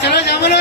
चलो जामुन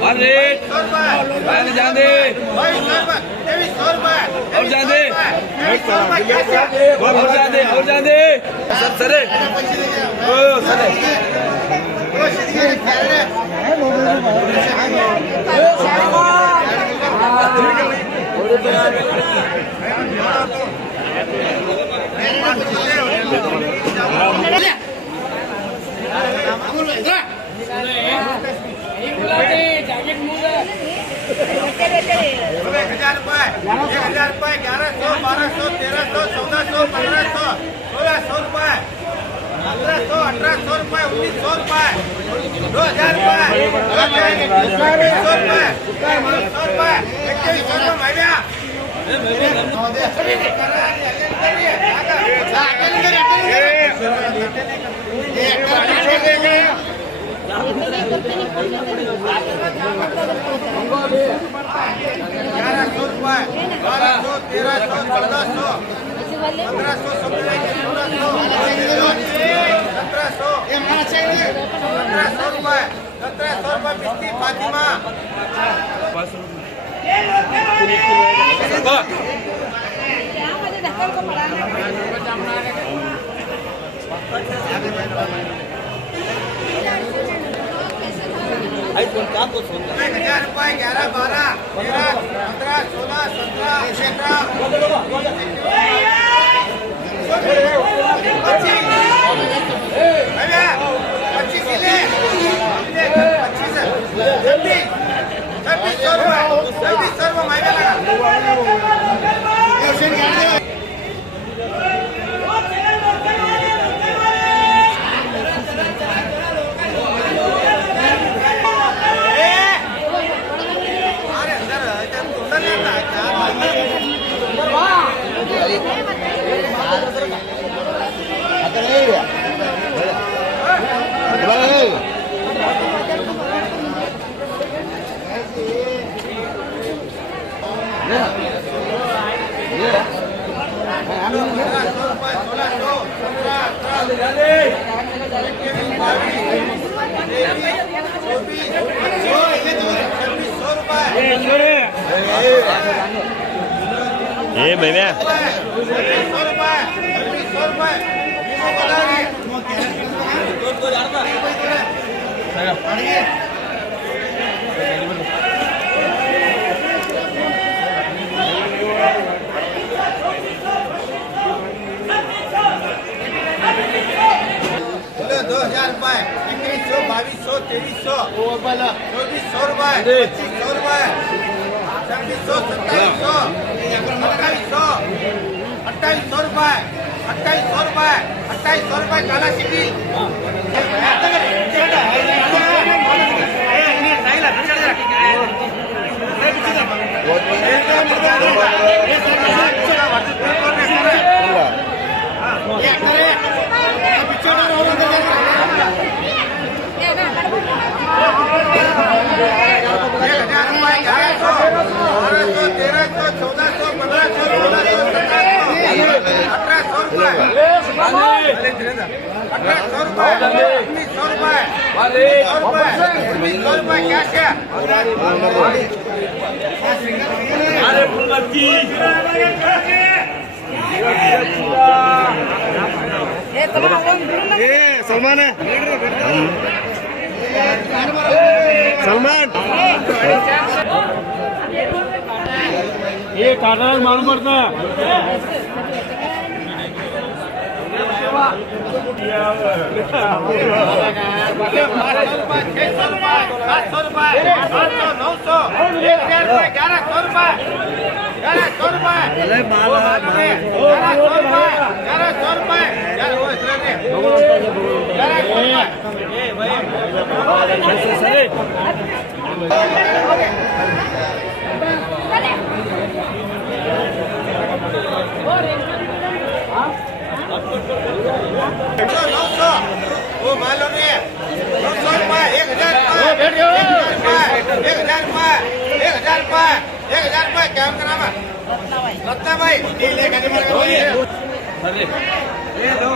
वाले जान दे और जान दे और जान दे सर सरे ओ सरे ₹1000 1100 1200 1300 1400 1500 1600 रुपए 1500 1800 रुपए 1900 रुपए ₹2000 ₹2100 रुपए 2100 रुपए महिला ₹1100 रुपए 1200 1300 1400 1500 ₹1700 रुपए बिस्ती फातिमा ₹1000 11 12 13 15 16 17 ये भैया ₹2000 2100 2200 2300 2400 रुपए 2500 रुपए 2600 2700 2800 रुपए 2800 रुपए काला सिटी सलमान है सलमान ये काटा मालूम पड़ता है वो मालूम है 900 रुपए 1000 रुपए क्या करावा रत्ना भाई ले गाड़ी मार के ले लो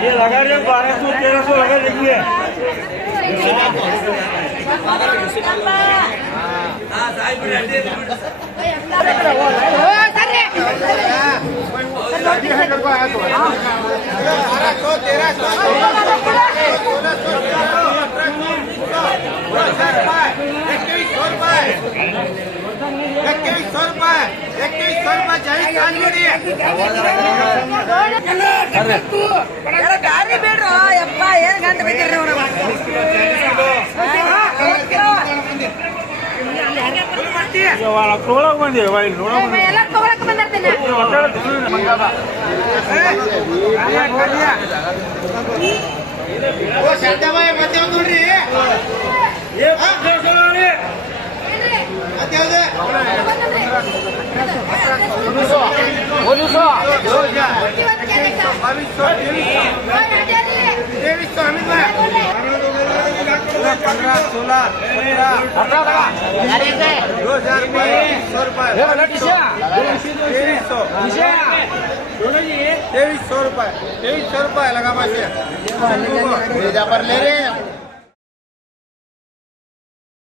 ये लगा रहे 1200 1300 लगा देखिए। ಗಾಡಿ ಬೇಡ್ರು ಯಪ್ಪ ಏನ್ ಗಂಟೆ ಬಿದ್ದಿರ್ರಿ ಒಳಗೆ ಬಂದಿವೆ ಇಲ್ಲಿ ನೋಡೋಣ ಎಲ್ಲ ತಗೊಳಕ್ ಬಂದಿರ್ತೀನಿ ₹2300 लगा पास